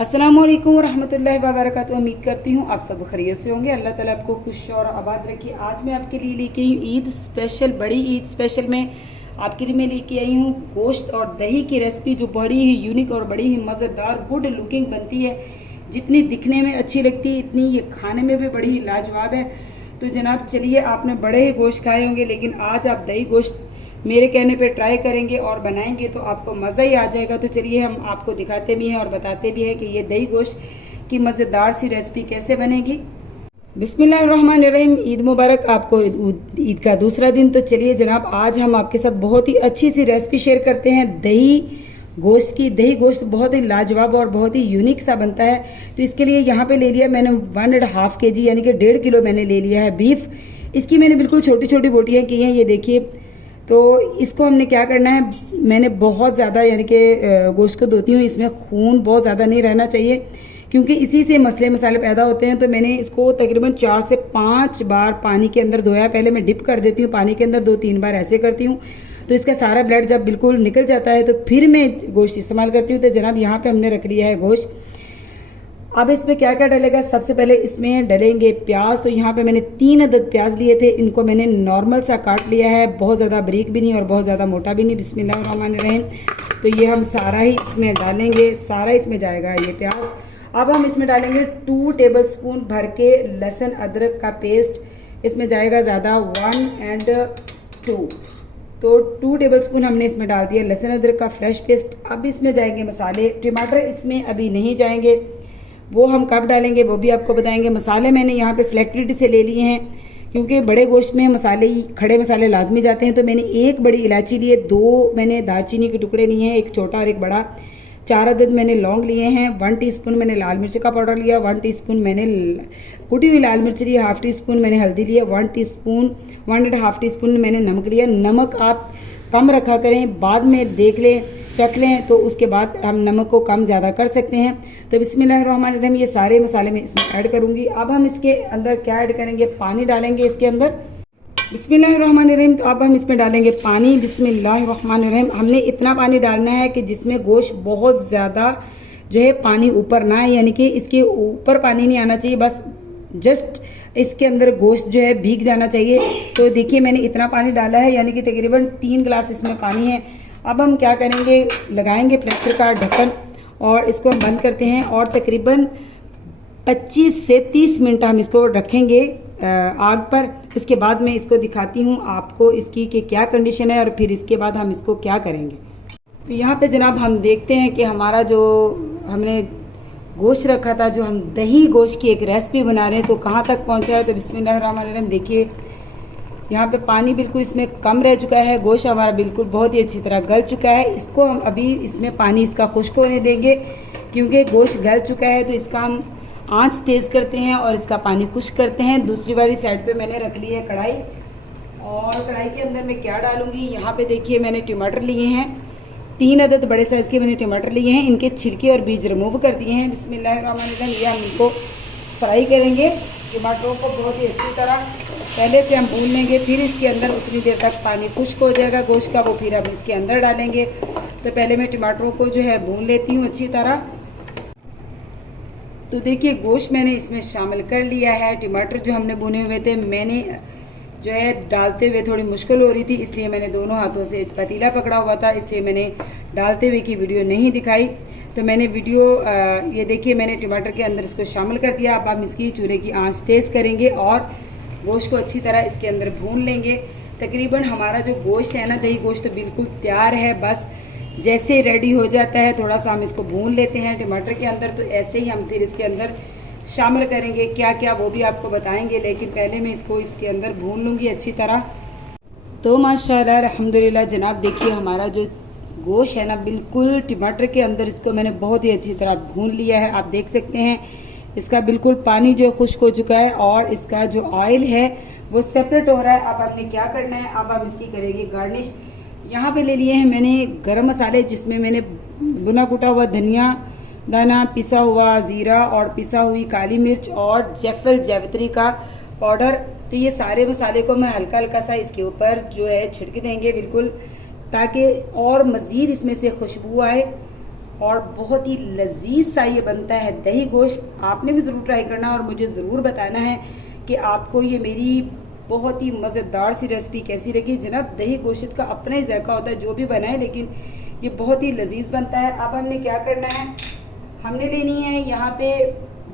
अस्सलामुअलैकुम रहमतुल्लाहि व बरकातुहू। उम्मीद करती हूँ आप सब खैरियत से होंगे। अल्लाह ताला आपको खुश और आबाद रखिए। आज मैं आपके लिए लेके आई हूँ ईद स्पेशल, बड़ी ईद स्पेशल में आपके लिए मैं लेके आई हूँ गोश्त और दही की रेसिपी, जो बड़ी ही यूनिक और बड़ी ही मज़ेदार गुड लुकिंग बनती है। जितनी दिखने में अच्छी लगती है इतनी ये खाने में भी बड़ी ही लाजवाब है। तो जनाब चलिए, आपने बड़े ही गोश्त खाए होंगे लेकिन आज आप दही गोश्त मेरे कहने पे ट्राई करेंगे और बनाएंगे तो आपको मज़ा ही आ जाएगा। तो चलिए हम आपको दिखाते भी हैं और बताते भी हैं कि ये दही गोश्त की मज़ेदार सी रेसिपी कैसे बनेगी। बिस्मिल्लाहिर्रहमानिर्रहीम। ईद मुबारक आपको, ईद का दूसरा दिन। तो चलिए जनाब, आज हम आपके साथ बहुत ही अच्छी सी रेसिपी शेयर करते हैं दही गोश्त की। दही गोश्त बहुत ही लाजवाब और बहुत ही यूनिक सा बनता है। तो इसके लिए यहाँ पे ले लिया मैंने 1.5 kg यानी कि 1.5 किलो मैंने ले लिया है बीफ। इसकी मैंने बिल्कुल छोटी छोटी बोटियाँ की हैं, ये देखिए। तो इसको हमने क्या करना है, मैंने बहुत ज़्यादा यानी कि गोश्त को धोती हूँ, इसमें खून बहुत ज़्यादा नहीं रहना चाहिए क्योंकि इसी से मसले मसाले पैदा होते हैं। तो मैंने इसको तकरीबन 4 से 5 बार पानी के अंदर धोया। पहले मैं डिप कर देती हूँ पानी के अंदर, 2-3 बार ऐसे करती हूँ। तो इसका सारा ब्लड जब बिल्कुल निकल जाता है तो फिर मैं गोश्त इस्तेमाल करती हूँ। तो जनाब यहाँ पे हमने रख लिया है गोश्त। अब इसमें क्या क्या डलेगा, सबसे पहले इसमें डलेंगे प्याज। तो यहाँ पे मैंने 3 अदद प्याज लिए थे, इनको मैंने नॉर्मल सा काट लिया है, बहुत ज़्यादा बारीक भी नहीं और बहुत ज़्यादा मोटा भी नहीं। बिस्मिल्लाहिर्रहमानिर्रहीम। तो ये हम सारा ही इसमें डालेंगे, सारा इसमें जाएगा ये प्याज। अब हम इसमें डालेंगे 2 टेबलस्पून भर के लहसुन अदरक का पेस्ट। इसमें जाएगा ज़्यादा 1 और 2, तो 2 टेबलस्पून हमने इसमें डाल दिया लहसुन अदरक का फ्रेश पेस्ट। अब इसमें जाएंगे मसाले। टमाटर इसमें अभी नहीं जाएंगे, वो हम कब डालेंगे वो भी आपको बताएंगे। मसाले मैंने यहाँ पे सिलेक्टेड से ले लिए हैं क्योंकि बड़े गोश्त में मसाले, खड़े मसाले लाजमी जाते हैं। तो मैंने 1 बड़ी इलायची लिए, 2 मैंने दालचीनी के टुकड़े लिए हैं, 1 छोटा और 1 बड़ा, 4 अदद मैंने लौंग लिए हैं, 1 टीस्पून मैंने लाल मिर्च का पाउडर लिया, 1 टीस्पून मैंने कुटी हुई लाल मिर्च लिया, 1/2 टीस्पून मैंने हल्दी लिया, 1 1/2 टीस्पून मैंने नमक लिया। नमक आप कम रखा करें, बाद में देख लें, चख लें तो उसके बाद हम नमक को कम ज़्यादा कर सकते हैं। तो बिस्मिल्लाहिर्रहमानिर्रहीम, ये सारे मसाले मैं इसमें ऐड करूँगी। अब हम इसके अंदर क्या ऐड करेंगे, पानी डालेंगे इसके अंदर। बिस्मिल्लाहिर्रहमानिर्रहीम। तो अब हम इसमें डालेंगे पानी। बिस्मिल्लाहिर्रहमानिर्रहीम। हमने इतना पानी डालना है कि जिसमें गोश्त बहुत ज़्यादा जो है पानी ऊपर ना आए, यानी कि इसके ऊपर पानी नहीं आना चाहिए, बस जस्ट इसके अंदर गोश्त जो है भीग जाना चाहिए। तो देखिए मैंने इतना पानी डाला है, यानी कि तकरीबन 3 गिलास इसमें पानी है। अब हम क्या करेंगे, लगाएंगे प्रेशर का ढक्कन और इसको हम बंद करते हैं और तकरीबन 25 से 30 मिनट हम इसको रखेंगे आग पर। इसके बाद मैं इसको दिखाती हूँ आपको इसकी कि क्या कंडीशन है और फिर इसके बाद हम इसको क्या करेंगे। तो यहाँ पे जनाब हम देखते हैं कि हमारा जो हमने गोश्त रखा था, जो हम दही गोश्त की एक रेसिपी बना रहे हैं, तो कहाँ तक पहुँचा है। तो बिस्मिल्लाहिर्रहमानिर्रहीम, देखिए यहाँ पे पानी बिल्कुल इसमें कम रह चुका है, गोश्त हमारा बिल्कुल बहुत ही अच्छी तरह गल चुका है। इसको हम अभी इसमें पानी इसका खुश्क होने देंगे क्योंकि गोश्त गल चुका है। तो इसका हम आंच तेज़ करते हैं और इसका पानी खुश्क करते हैं। दूसरी वाली साइड पे मैंने रख ली है कढ़ाई, और कढ़ाई के अंदर मैं क्या डालूंगी, यहाँ पे देखिए मैंने टमाटर लिए हैं, 3 अदद बड़े साइज़ के मैंने टमाटर लिए हैं, इनके छिलके और बीज रिमूव कर दिए हैं। बिस्मिल्लाहिर्रहमानिर्रहीम। ये हम इनको फ्राई करेंगे, टमाटरों को बहुत ही अच्छी तरह पहले से हम भून लेंगे, फिर इसके अंदर उतनी देर तक पानी खुश्क हो जाएगा गोश्त का, वो फिर हम इसके अंदर डालेंगे। तो पहले मैं टमाटरों को जो है भून लेती हूँ अच्छी तरह। तो देखिए गोश्त मैंने इसमें शामिल कर लिया है। टमाटर जो हमने भुने हुए थे, मैंने जो है डालते हुए थोड़ी मुश्किल हो रही थी, इसलिए मैंने दोनों हाथों से पतीला पकड़ा हुआ था, इसलिए मैंने डालते हुए की वीडियो नहीं दिखाई। तो मैंने वीडियो ये देखिए मैंने टमाटर के अंदर इसको शामिल कर दिया। अब हम इसकी चूल्हे की आंच तेज़ करेंगे और गोश्त को अच्छी तरह इसके अंदर भून लेंगे। तकरीबन हमारा जो गोश्त है ना, दही गोश्त तो बिल्कुल तैयार है, बस जैसे रेडी हो जाता है थोड़ा सा हम इसको भून लेते हैं टमाटर के अंदर। तो ऐसे ही हम फिर इसके अंदर शामिल करेंगे क्या क्या वो भी आपको बताएंगे, लेकिन पहले मैं इसको इसके अंदर भून लूँगी अच्छी तरह। तो माशाल्लाह अल्हम्दुलिल्लाह जनाब, देखिए हमारा जो गोश्त है ना बिल्कुल टमाटर के अंदर, इसको मैंने बहुत ही अच्छी तरह भून लिया है। आप देख सकते हैं इसका बिल्कुल पानी जो खुश्क हो चुका है और इसका जो ऑयल है वो सेपरेट हो रहा है। अब हमने क्या करना है, अब हम इसकी करेंगे गार्निश। यहाँ पे ले लिए हैं मैंने गरम मसाले, जिसमें मैंने भुना कुटा हुआ धनिया दाना, पिसा हुआ ज़ीरा और पिसा हुई काली मिर्च और जावित्री का पाउडर। तो ये सारे मसाले को मैं हल्का हल्का सा इसके ऊपर जो है छिड़क देंगे बिल्कुल, ताकि और मज़ीद इसमें से खुशबू आए। और बहुत ही लजीज सा ये बनता है दही गोश्त। आपने भी ज़रूर ट्राई करना और मुझे ज़रूर बताना है कि आपको ये मेरी बहुत ही मज़ेदार सी रेसिपी कैसी लगी। जनाब दही गोश्त का अपना ही जायका होता है जो भी बनाए, लेकिन ये बहुत ही लजीज बनता है। अब हमने क्या करना है, हमने लेनी है यहाँ पे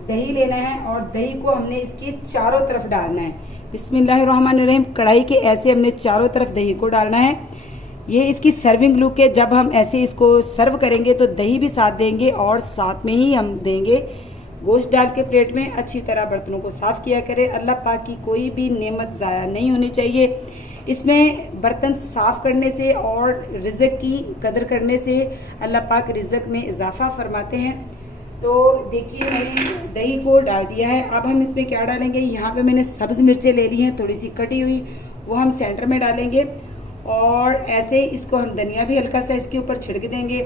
दही लेना है और दही को हमने इसके चारों तरफ डालना है। बिस्मिल्लाहिर्रहमानिर्रहीम। कढ़ाई के ऐसे हमने चारों तरफ दही को डालना है। ये इसकी सर्विंग लुक है। जब हम ऐसे इसको सर्व करेंगे तो दही भी साथ देंगे और साथ में ही हम देंगे गोश्त डाल के प्लेट में। अच्छी तरह बर्तनों को साफ़ किया करें। अल्लाह पाक की कोई भी नेमत ज़ाया नहीं होनी चाहिए। इसमें बर्तन साफ़ करने से और रिज़्क़ की कदर करने से अल्लाह पाक रिज़्क़ में इजाफ़ा फरमाते हैं। तो देखिए मैंने दही को डाल दिया है। अब हम इसमें क्या डालेंगे, यहाँ पे मैंने सब्ज़ मिर्चें ले ली हैं थोड़ी सी कटी हुई, वो हम सेंटर में डालेंगे और ऐसे इसको हम धनिया भी हल्का सा इसके ऊपर छिड़क देंगे।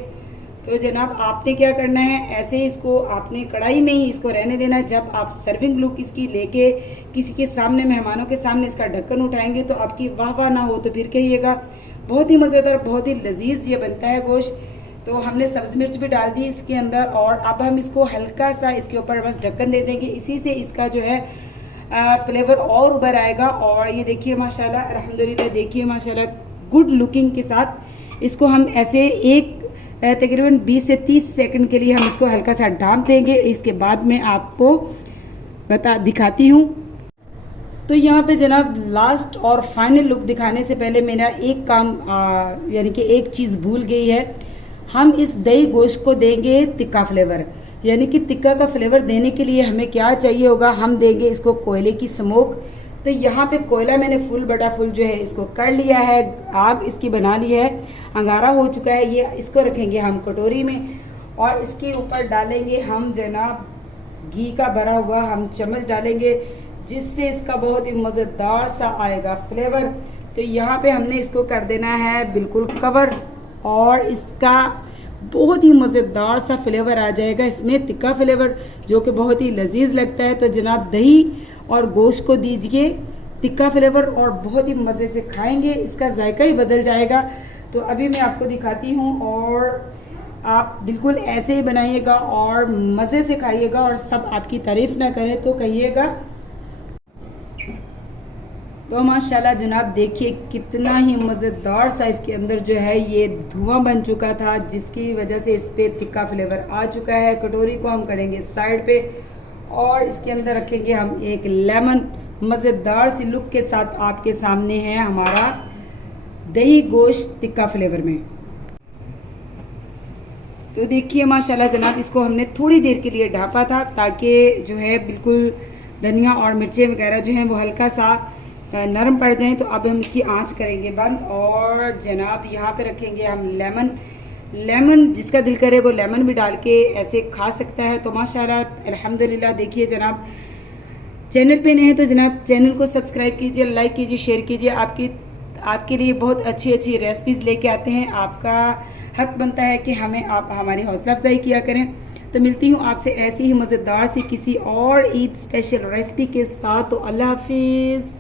तो जनाब आपने क्या करना है, ऐसे इसको आपने कढ़ाई में ही इसको रहने देना है। जब आप सर्विंग लुक इसकी लेके किसी के सामने, मेहमानों के सामने इसका ढक्कन उठाएंगे तो आपकी वाह वाह ना हो तो फिर कहिएगा। बहुत ही मज़ेदार, बहुत ही लजीज ये बनता है गोश्त। तो हमने सब्ज़ मिर्च भी डाल दी इसके अंदर और अब हम इसको हल्का सा इसके ऊपर बस ढक्कन दे देंगे। इसी से इसका जो है फ्लेवर और उभर आएगा। और ये देखिए माशाल्लाह, अल्हम्दुलिल्लाह, देखिए माशाल्लाह गुड लुकिंग के साथ इसको हम ऐसे एक तकरीबन 20 से 30 सेकंड के लिए हम इसको हल्का सा ढाँप देंगे। इसके बाद मैं आपको दिखाती हूँ। तो यहाँ पे जनाब लास्ट और फाइनल लुक दिखाने से पहले मेरा एक काम यानी कि एक चीज़ भूल गई है। हम इस दही गोश्त को देंगे तिक्का फ्लेवर, यानी कि तिक्का का फ्लेवर देने के लिए हमें क्या चाहिए होगा, हम देंगे इसको कोयले की स्मोक। तो यहाँ पे कोयला मैंने फुल बटा फुल जो है इसको कर लिया है, आग इसकी बना ली है, अंगारा हो चुका है। ये इसको रखेंगे हम कटोरी में और इसके ऊपर डालेंगे हम जनाब घी का भरा हुआ हम चम्मच डालेंगे, जिससे इसका बहुत ही मज़ेदार सा आएगा फ्लेवर। तो यहाँ पे हमने इसको कर देना है बिल्कुल कवर और इसका बहुत ही मज़ेदार सा फ्लेवर आ जाएगा इसमें, तिक्का फ्लेवर, जो कि बहुत ही लजीज लगता है। तो जनाब दही और गोश्त को दीजिए तिक्का फ्लेवर और बहुत ही मज़े से खाएंगे, इसका जायका ही बदल जाएगा। तो अभी मैं आपको दिखाती हूँ और आप बिल्कुल ऐसे ही बनाइएगा और मज़े से खाइएगा और सब आपकी तारीफ़ ना करें तो कहिएगा। तो माशाल्लाह जनाब देखिए कितना ही मज़ेदार सा इसके अंदर जो है ये धुआं बन चुका था, जिसकी वजह से इस पर तिक्का फ्लेवर आ चुका है। कटोरी को हम करेंगे साइड पे और इसके अंदर रखेंगे हम एक लेमन। मज़ेदार सी लुक के साथ आपके सामने है हमारा दही गोश्त तिक्का फ्लेवर में। तो देखिए माशाल्लाह जनाब इसको हमने थोड़ी देर के लिए ढाँपा था ताकि जो है बिल्कुल धनिया और मिर्चें वगैरह जो हैं वो हल्का सा नरम पड़ जाएं। तो अब हम इसकी आंच करेंगे बंद और जनाब यहाँ पे रखेंगे हम लेमन जिसका दिल करे वो लेमन भी डाल के ऐसे खा सकता है। तो माशाल्लाह अल्हम्दुलिल्लाह। देखिए जनाब चैनल पे नए हैं तो जनाब चैनल को सब्सक्राइब कीजिए, लाइक कीजिए, शेयर कीजिए। आपके लिए बहुत अच्छी अच्छी रेसिपीज़ लेके आते हैं। आपका हक बनता है कि हमें आप हमारी हौसला अफजाई किया करें। तो मिलती हूँ आपसे ऐसी ही मज़ेदार सी किसी और ईद स्पेशल रेसिपी के साथ। तो अल्लाह हाफिज़।